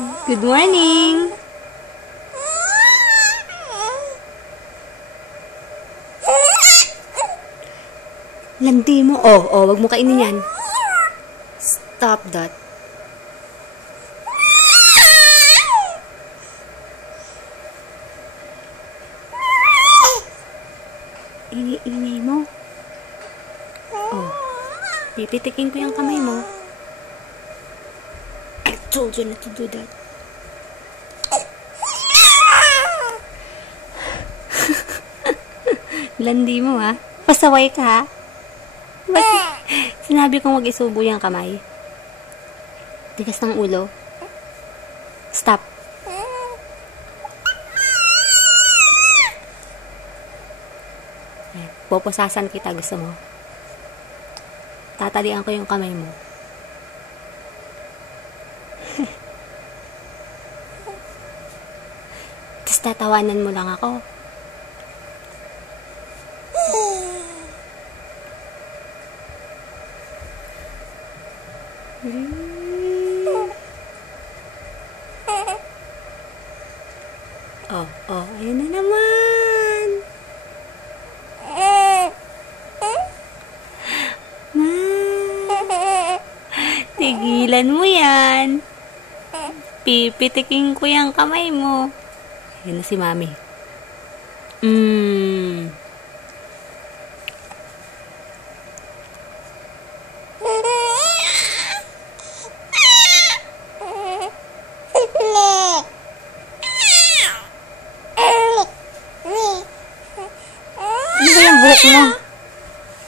Good morning! Landi mo. Wag mo kainin yan. Stop that. Ingay mo. Pipitikin ko yung kamay mo. I told you not to do that. Landi mo, ha? Pasaway ka, ha? Sinabi kong wag isubo yung kamay. Tigas ng ulo. Stop. Poposasan kita, gusto mo? Tatalian ko yung kamay mo. Tapos tatawanan mo lang ako. Ayun na naman. Tigilan mo yan. Pipitikin ko yung kamay mo. Ayun na si Mami. Ano ba yung buhok mo?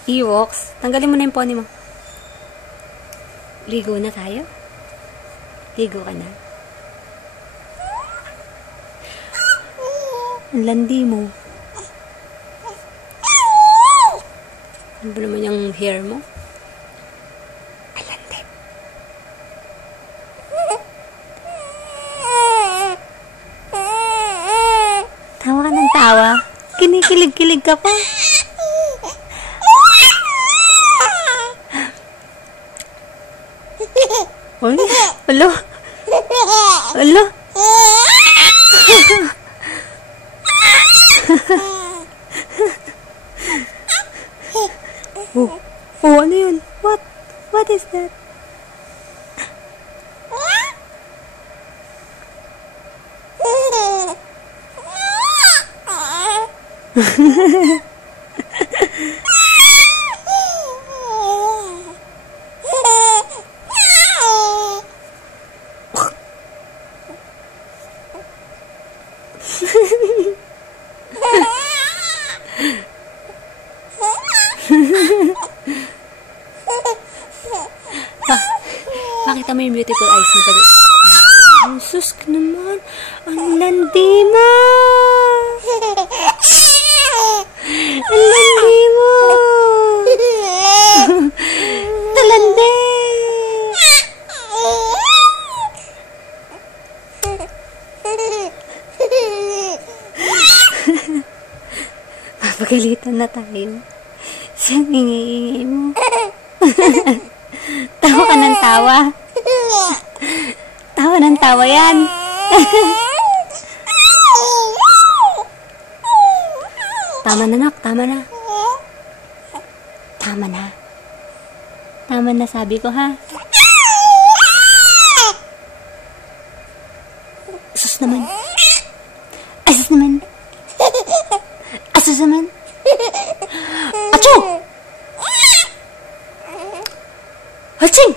Ewoks? Tanggalin mo na yung pony mo. Ligo na tayo? Ligo ka na? Ang landi mo. Ano ba naman yung hair mo? Ang landi. Tawa ka ng tawa. Kinikilig-kilig ka pa. Uy, alo. Alo. Ano yun? What is that? Pakita mo yung beautiful eyes mo dali. Ang sus ka naman. Ang landi mo. Ang landi mo. Talandi. Papagalitan na tayo. Sa ingay mo. Tawa ka ng tawa. Tawa ng tawa yan. Tama na, nak. Tama na. Tama na. Tama na, sabi ko, ha? Asus naman. Asus naman. Asus naman. Achoo! Haching!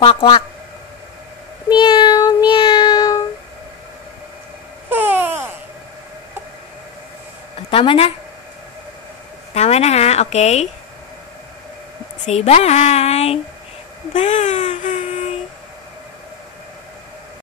Quack, quack. Meow, meow. Tama na. Tama na, ha? Okay? Say bye. Bye.